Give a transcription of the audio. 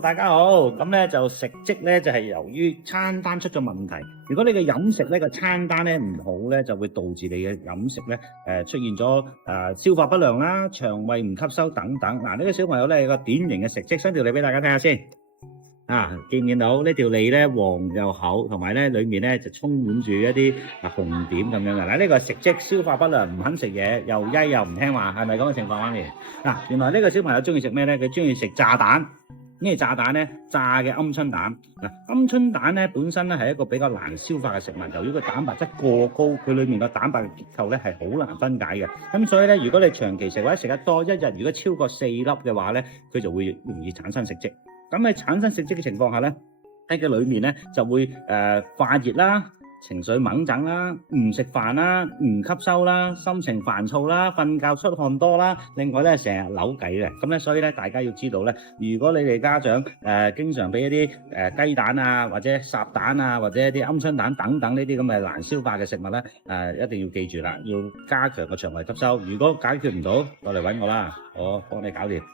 大家好，咁咧就食積咧就係由於餐單出咗問題。如果你嘅飲食咧個餐單咧唔好咧，就會導致你嘅飲食咧出現咗消化不良啦、腸胃唔吸收等等。嗱，呢個小朋友咧有個典型嘅食積，伸條脷俾大家睇下先。見唔見到呢條脷咧黃又厚，同埋咧裡面咧就充滿住一啲紅點咁樣嘅。嗱，呢個係食積，消化不良，唔肯食嘢，又曳又唔聽話，係咪咁嘅情況啊？原來呢個小朋友中意食咩咧？佢中意食炸蛋。咩炸蛋咧？炸嘅鵪鶉蛋。鵪鶉蛋咧本身咧係一個比較難消化嘅食物，由於個蛋白質過高，佢裡面個蛋白嘅結構咧係好難分解嘅。咁所以咧，如果你長期食或者食得多，一日如果超過4粒嘅話咧，佢就會容易產生食積。咁喺產生食積嘅情況下咧，喺佢裡面咧就會化熱啦。情緒猛整啦，唔食飯啦，唔吸收啦，心情煩躁啦，瞓覺出汗多啦，另外咧成日扭計嘅，咁咧所以咧大家要知道咧，如果你哋家長經常俾一啲雞蛋啊，或者烚蛋啊，或者一啲鵪鶉蛋等等呢啲咁嘅難消化嘅食物咧，一定要記住啦，要加強個腸胃吸收。如果解決唔到，過嚟揾我啦，我幫你搞掂。